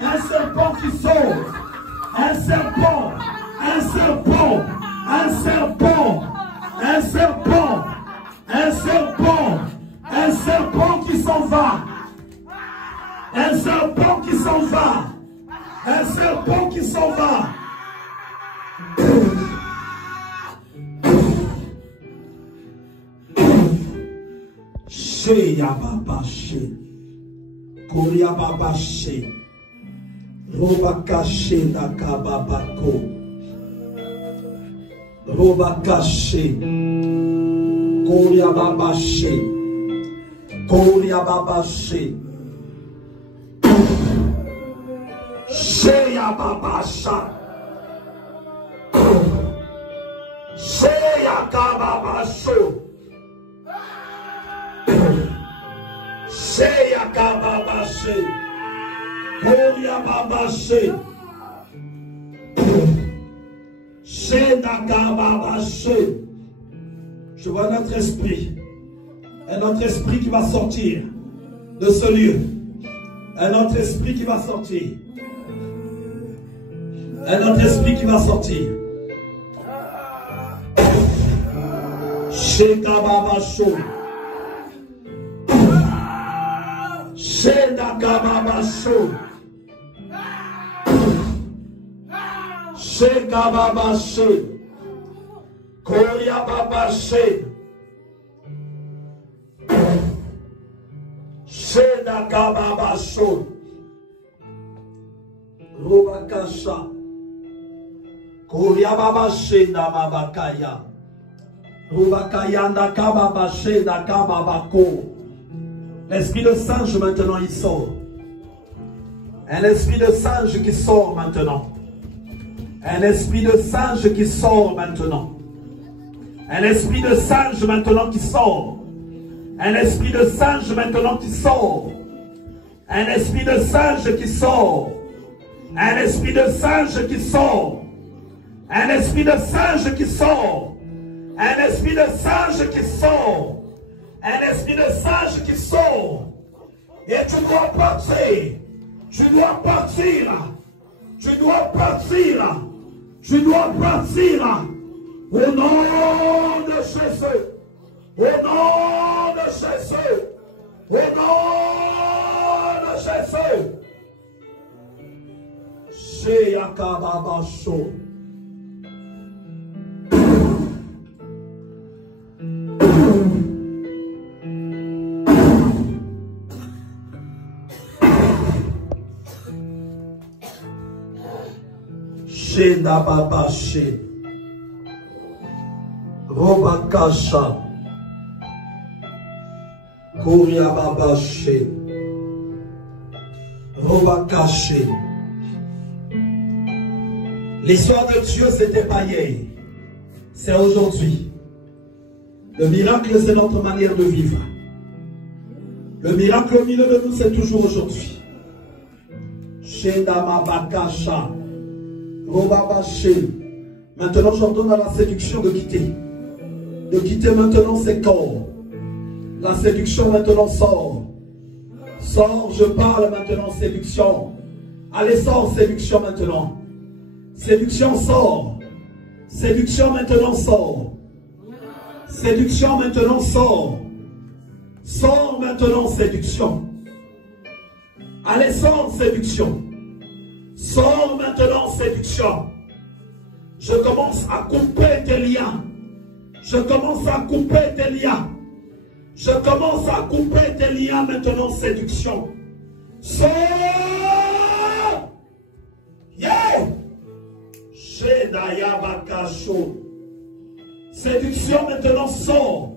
Un serpent qui sort. Un serpent. Un serpent. Un serpent. Un serpent. Un serpent. Un serpent qui s'en va. Un serpent qui s'en va. Un serpent qui s'en va. Sheyababashi. Kuriababashi. Robakashi Dakababako. Robakashi. Kuriababashi. Kuriababashi. Sheyababasha. Sheyakababasho. Sheyakababashe. Koriababashe. Shedakababashe. Je vois notre esprit. Un autre esprit qui va sortir de ce lieu. Un autre esprit qui va sortir. Un autre esprit qui va sortir. Shekababasho. Shedakababasho. Shekababashe. Koriababashe. Shedakababasho. Robakasha. Koriababashe Namabakaya. Robakayanda Kababashe Nakababako. L'esprit de singe maintenant il sort. Un esprit de singe qui sort maintenant. Un esprit de singe qui sort maintenant. Un esprit de singe maintenant qui sort. Un esprit de singe maintenant qui sort. Un esprit de singe qui sort. Un esprit de singe qui sort. Un esprit de singe qui sort. Un esprit de singe qui sort. Un esprit de singe qui sort. Et tu dois partir. Tu dois partir. Tu dois partir. Tu dois partir. Au nom de Jésus. Au nom de Jésus. Au nom de Jésus. Sheyakababasho. Shedababashi. Robakasha. Kuriababashi. Robakashi. L'histoire de Dieu, c'était pas hier. C'est aujourd'hui. Le miracle, c'est notre manière de vivre. Le miracle au milieu de nous, c'est toujours aujourd'hui. Shedamabakasha. Robabashi. Maintenant, j'ordonne à la séduction de quitter. De quitter maintenant ses corps. La séduction maintenant sort. Sors, je parle maintenant séduction. Allez, sors, séduction maintenant. Séduction sort. Séduction maintenant sort. Séduction maintenant, sort. Sors maintenant, séduction. Allez, sors, séduction. Sors maintenant, séduction. Je commence à couper tes liens. Je commence à couper tes liens. Je commence à couper tes liens maintenant, séduction. Sors! Yeah! Shedaya Bakasho. Séduction maintenant, sors.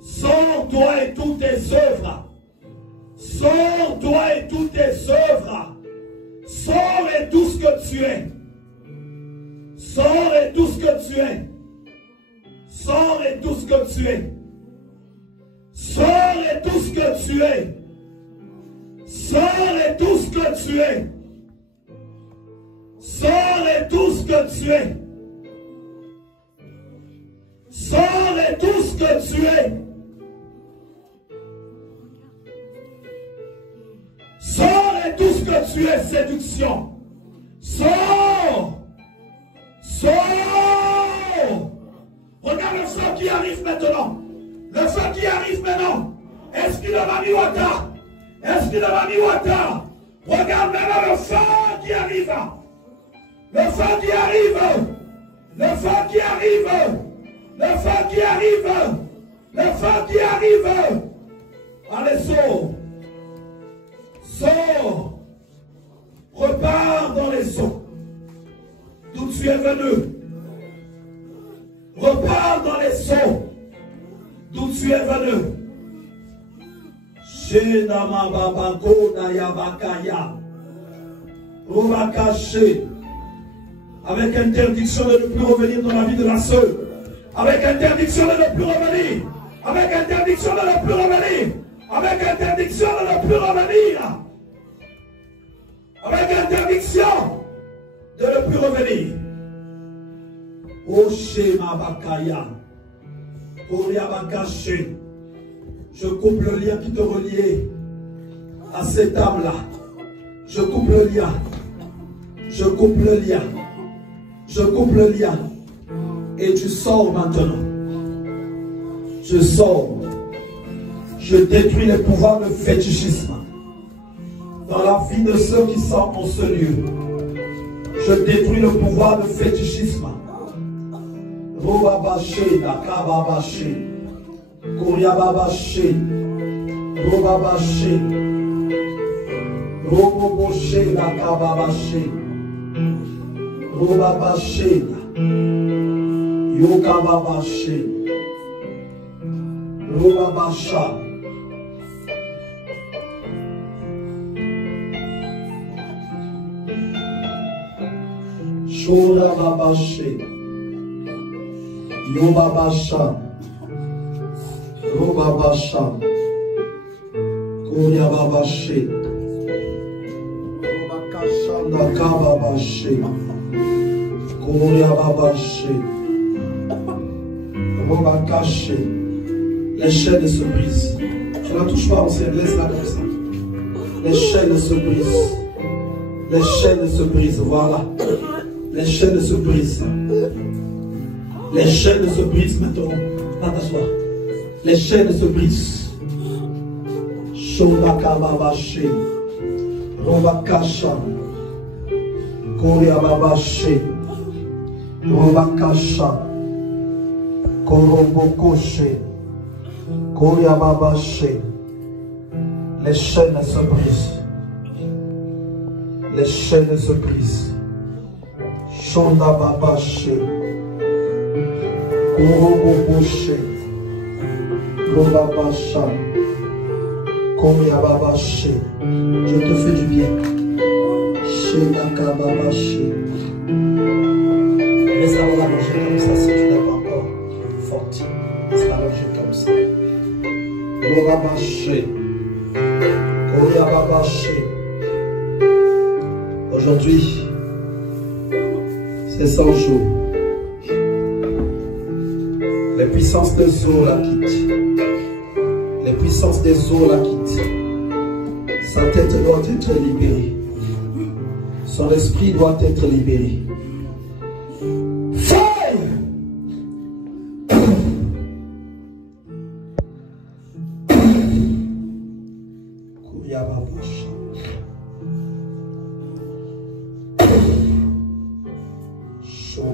Sors toi et toutes tes œuvres. Sors toi et toutes tes œuvres. Sors et tout ce que tu es. Sors et tout ce que tu es. Sors et tout ce que tu es. Sors et tout ce que tu es. Sors et tout ce que tu es. Sors et tout ce que tu es. Sors et tout ce que tu es. Sors et tout ce que tu es, séduction. Sors. Sors. Regarde le feu qui arrive maintenant. Le feu qui arrive maintenant. Est-ce qu'il va miwata? Est-ce qu'il va miwata? Regarde maintenant le feu qui arrive. Le feu qui arrive. Le feu qui arrive. Le feu qui arrive. Le feu qui arrive. Allez, sors. Sors. Repars dans les eaux d'où tu es venu. Repars dans les eaux d'où tu es venu. Shenama babako dayabakaya. Rovakaché. Avec interdiction de ne plus revenir dans la vie de la sœur. Avec interdiction de ne plus revenir. Avec interdiction de ne plus revenir. Avec interdiction de ne plus revenir. Avec interdiction de ne plus revenir. Oshema Bakaya. Oriabakaché. Je coupe le lien qui te reliait à cette âme-là. Je coupe le lien. Je coupe le lien. Je coupe le lien. Et tu sors maintenant. Je sors. Je détruis les pouvoirs de fétichisme dans la vie de ceux qui sont en ce lieu. Je détruis le pouvoir de fétichisme. Robabaché, Dakababaché, Kouriababaché, Robabaché, Roboboché, Dakababaché, Robabaché, Yokababaché, Robabacha. Shora Babaché, Yobabacha, Robabacha, Koria Babaché, Robakacha, Nakababaché, Koria Babaché, Robakaché. Les chaînes se brisent. Tu ne la touches pas, on se laisse là comme ça. Les chaînes se brisent. Les chaînes se brisent, voilà. Les chaînes se brisent. Les chaînes se brisent maintenant. Va t'asseoir. Les chaînes se brisent. Shobakababaché. Robakacha. Koriababaché. Robakacha. Korobokoché. Koriababaché. Les chaînes se brisent. Les chaînes se brisent. Shonda Babaché, Koroboboché, Robabacha, Koria Babaché. Je te fais du bien. Shedaka Babaché. Laisse-la l'allonger comme ça si tu n'es pas encore forte. Laisse-la l'allonger comme ça. Robabaché, Koria Babaché. Aujourd'hui, c'est 100 jours. Les puissances des eaux la quittent. Les puissances des eaux la quittent. Sa tête doit être libérée. Son esprit doit être libéré. Fire!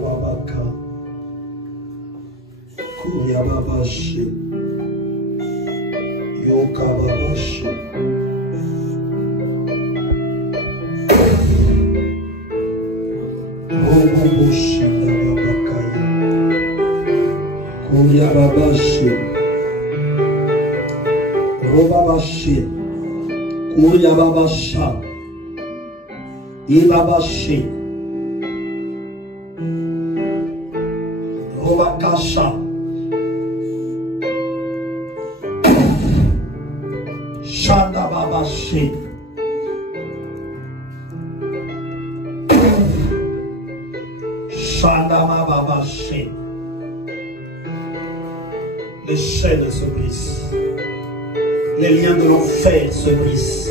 Babaka. Kuya Babashi. Yoka Babashi. Roboboshi Babakaya. Kuya Babashi. Robabashi. Kuya Babasha. Ibabashi. Robakasha. Shanda Babashi. Shanda Babashi. Les chaînes se brisent. Les liens de l'enfer se brisent.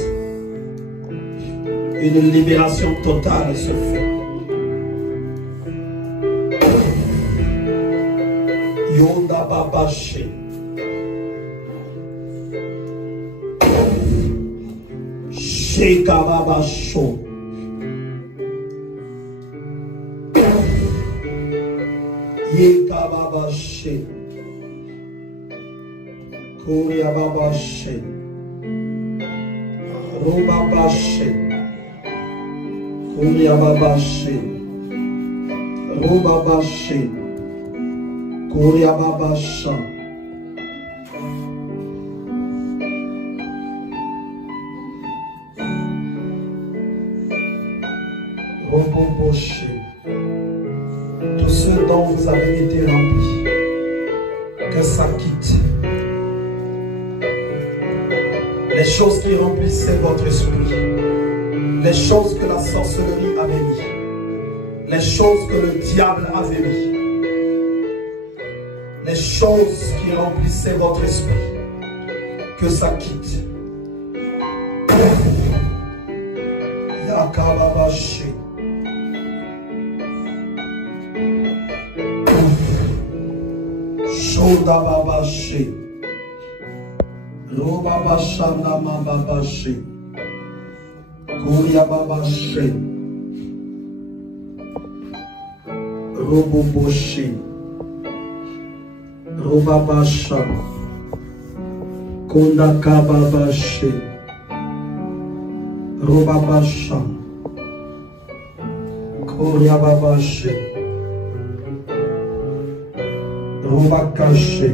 Une libération totale se fait. Yonda Babashi. Sheka Babasho. Yeka Babashi. Kuria Babashi. Robabashi. Kuria Babashi. Robabashi. Kuria Babasha. Roboboshi. Tous ceux dont vous avez été remplis, que ça quitte. Les choses qui remplissaient votre esprit, les choses que la sorcellerie avait mis, les choses que le diable avait mis, les choses qui remplissaient votre esprit, que ça quitte. Yakababashi. Shodababashi. Robabashana Mababashi. Kuriababashi. Roboboshi. Robabasha. Kondakababashi. Robabasha. Kuriababashi. Robakashi.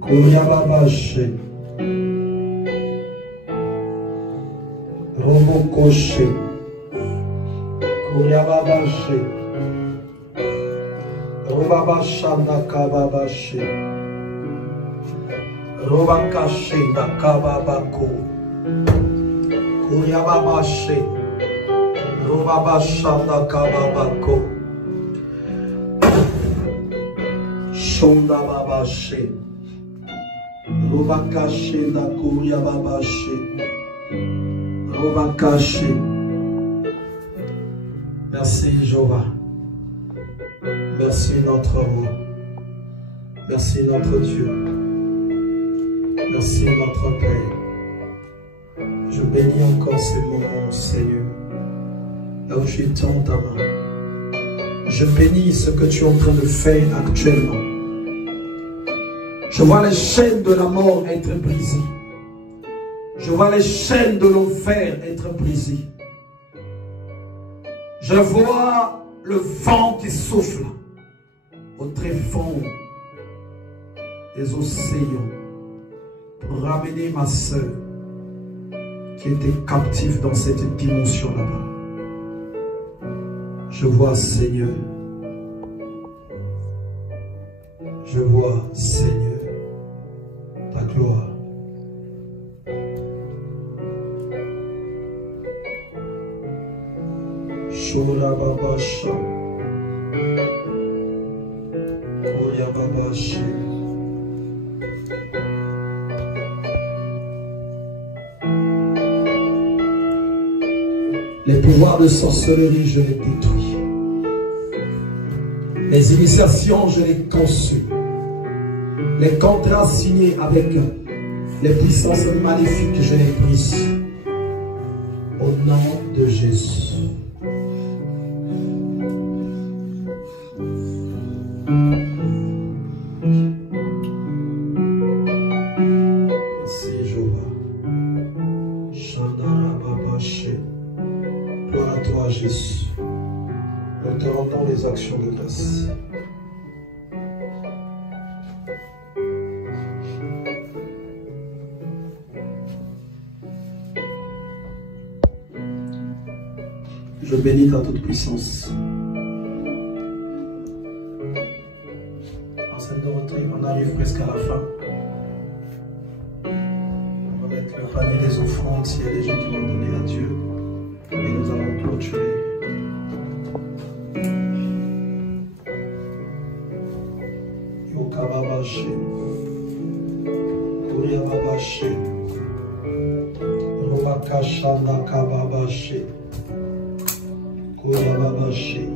Kuriababashi. Robokoshi. Kuriababashi. Robabashanda Kababashi. Robakashi Nakababako. Kuriababashi. Robabashanda Kababako. Shonda Babashi. Robakashi Nakuria Babashi. Robakashi. Merci Jéhovah. Merci notre roi. Merci notre Dieu. Merci notre Père. Je bénis encore ces moments, Seigneur. Là où tu étends ta main. Je bénis ce que tu es en train de faire actuellement. Je vois les chaînes de la mort être brisées. Je vois les chaînes de l'enfer être brisées. Je vois le vent qui souffle au tréfonds des océans pour ramener ma sœur qui était captive dans cette dimension là-bas. Je vois, Seigneur, je vois, Seigneur, ta gloire. Shura Babasha, Oya Babashi. Les pouvoirs de sorcellerie, je les détruis. Les initiations, je les conçus. Les contrats signés avec les puissances maléfiques, je les brise. Au nom de Jésus. les actions de grâce. Je bénis ta toute puissance. En cette Dorothée, on arrive presque à la fin. On va mettre le panier des offrandes s'il y a des gens qui vont donner à Dieu. Et nous allons clôturer. Yokababashi. Kuriababashi. Romakashanda kababashi. Kuriababashi.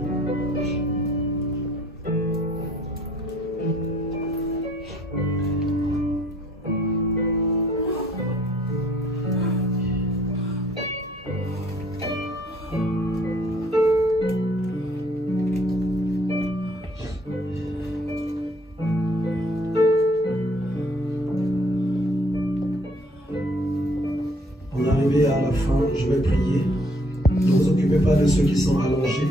On est arrivé à la fin, je vais prier. Ne vous occupez pas de ceux qui sont allongés.